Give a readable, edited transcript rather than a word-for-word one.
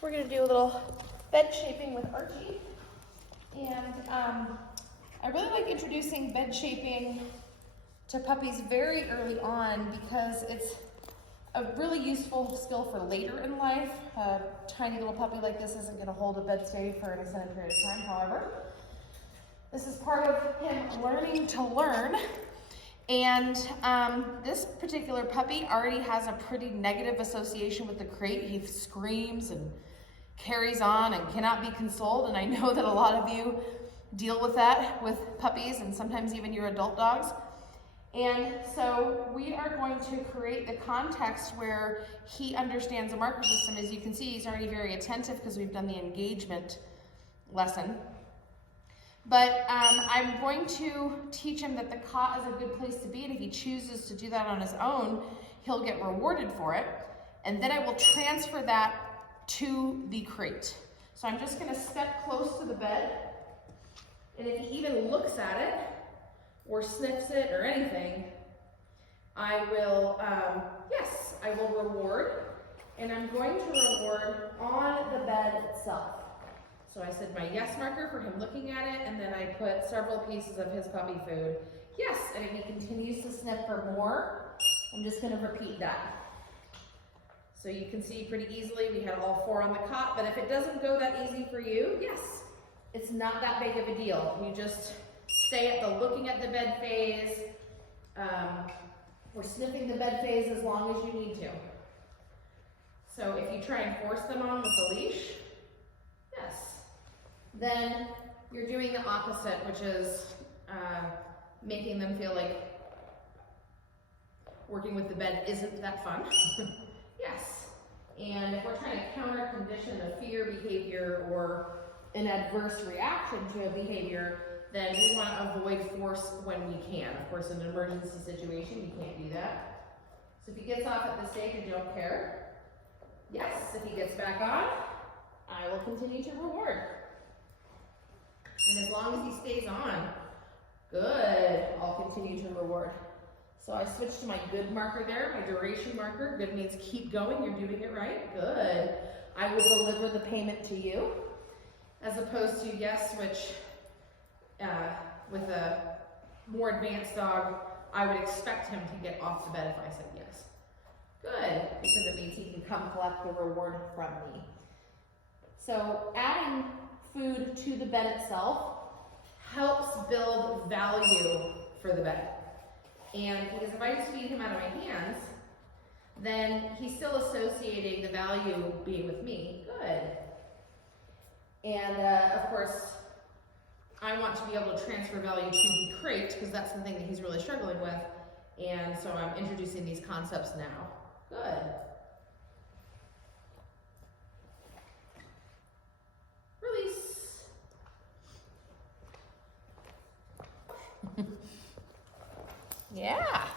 we're gonna do a little bed shaping with Archie. And I really like introducing bed shaping to puppies very early on because it's a really useful skill for later in life. A tiny little puppy like this isn't gonna hold a bed stay for an extended period of time, however. This is part of him learning to learn. And this particular puppy already has a pretty negative association with the crate. He screams and carries on and cannot be consoled. And I know that a lot of you deal with that with puppies and sometimes even your adult dogs. And so we are going to create the context where he understands the marker system. As you can see, he's already very attentive because we've done the engagement lesson. But I'm going to teach him that the cot is a good place to be, and if he chooses to do that on his own, he'll get rewarded for it. And then I will transfer that to the crate. So I'm just gonna step close to the bed, and if he even looks at it, or sniffs it, or anything, I will, yes, I will reward, and I'm going to reward on the bed itself. So I said my yes marker for him looking at it, and then I put several pieces of his puppy food. Yes, and if he continues to sniff for more, I'm just gonna repeat that. So you can see pretty easily we had all 4 on the cot, but if it doesn't go that easy for you, yes, it's not that big of a deal. You just stay at the looking at the bed phase, or sniffing the bed phase as long as you need to. So if you try and force them on with the leash, yes, then you're doing the opposite, which is making them feel like working with the bed isn't that fun. Yes, and if we're trying to counter condition a fear behavior or an adverse reaction to a behavior, then we want to avoid force when we can. Of course, in an emergency situation, you can't do that. So if he gets off at this stage, you don't care. Yes, if he gets back on, I will continue to reward. And as long as he stays on, good, I'll continue to reward. So I switched to my good marker there, my duration marker. Good means keep going, you're doing it right, good. I will deliver the payment to you, as opposed to yes, which with a more advanced dog, I would expect him to get off the bed if I said yes. Good, because it means he can come collect the reward from me. So adding food to the bed itself helps build value for the bed. And because if I just feed him out of my hands, then he's still associating the value being with me. Good. And of course, I want to be able to transfer value to the crate because that's the thing that he's really struggling with. And so I'm introducing these concepts now. Good. Release. Yeah.